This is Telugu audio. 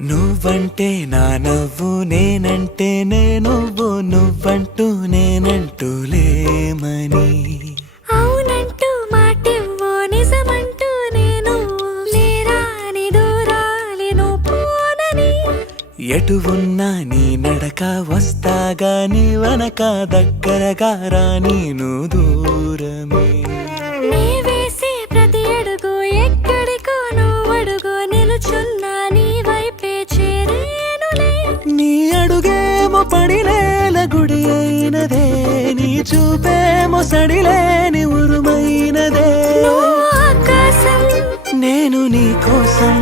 నువ్వంటే నా నవ్వు నేనంటే నువ్వు నువ్వంటూ నేనంటూ లేమని అవునంటూ మాటివ్వు నిజమంటూ నేను లేరాని దూరాలి నువ్వు పోనని ఎటు ఉన్నా నీ నడక వస్తాగా నీ వనక దగ్గరగా రాని నువ్వు దూరమే నీ వేసే ప్రతి అడుగు ఎక్కడికో నువ్వు అడుగు నిలుచున్నా నీ వైపే చేరేనులే నీ అడుగేమో పడిలేల గుడి అయినదే నీ చూపేమో సడిలేని ఉరుమైనదే నువ్వు ఆకాశం నేను నీ కోసం